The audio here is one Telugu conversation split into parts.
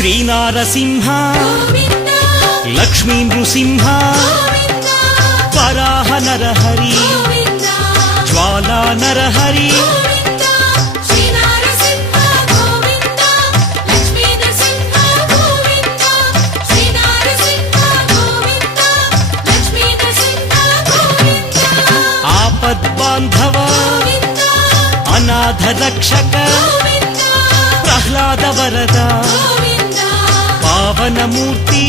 శ్రీనారసింహ లక్ష్మీ నృసింహ వరాహ నరహరి జ్వాలా నరహరి ఆపద్బాంధవ అనాథ రక్షక ప్రహ్లాద వరద పావనమూర్తి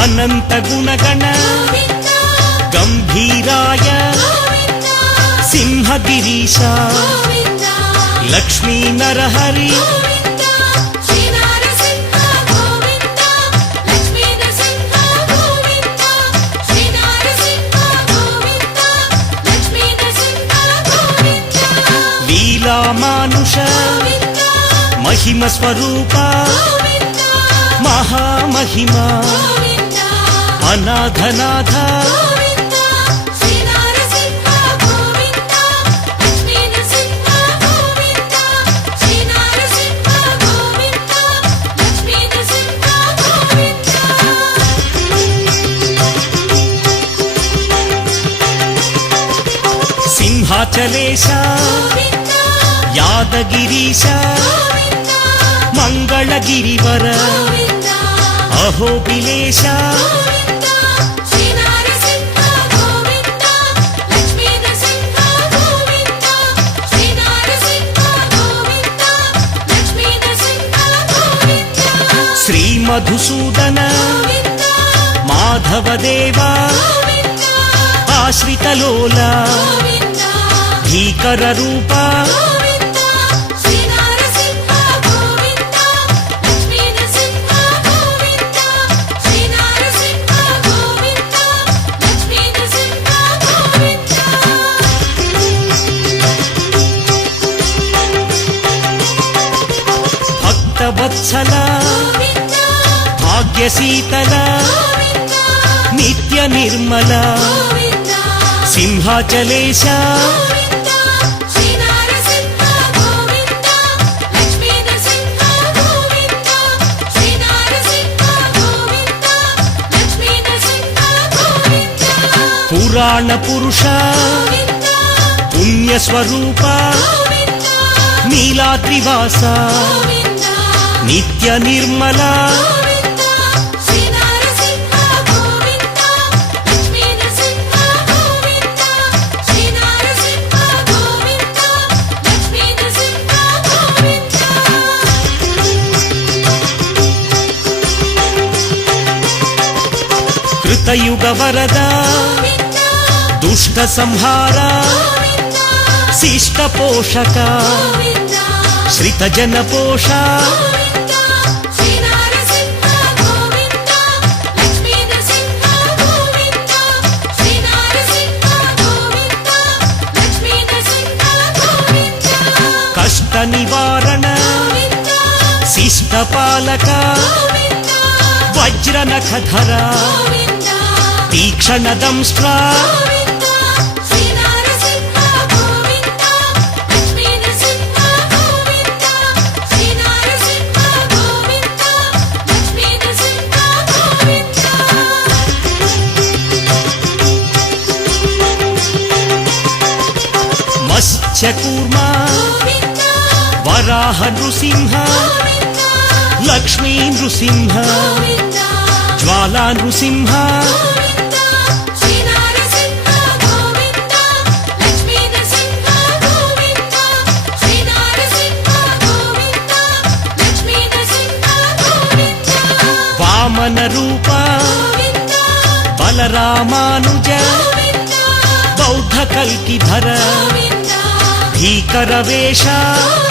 అనంత గుణగణ గంభీరాయ సింహగిరీశ లక్ష్మీ నరహరి లీలామానుష మహిమ స్వరూప మహామహిమ అనాథనాథ సింహాచలేశ యాదగిరీశ మంగళగిరివర అహోబిలేశ శ్రీ మధుసూదన మాధవదేవ ఆశ్రితలోల భీకర రూప భక్తవత్సల భాగ్యశీతల నిత్య నిర్మల సింహాచలేశ పురాణ పురుష పుణ్యస్వరూప నీలాద్రివాస నిత్య నిర్మల కృతయుగ వరద దుష్ట సంహార శిష్ట పోషక శ్రిత జన పోష కష్ట నివారణ శిష్ట పాలక వజ్ర నఖధర తీక్షణ దంష్ట్ర మత్స్యకూర్మ వరాహ నృసింహ లక్ష్మీ నృసింహ జ్వాలా నృసింహ వామన రూప బలరామానుజ బౌద్ధ కల్కిధర భీకర వేష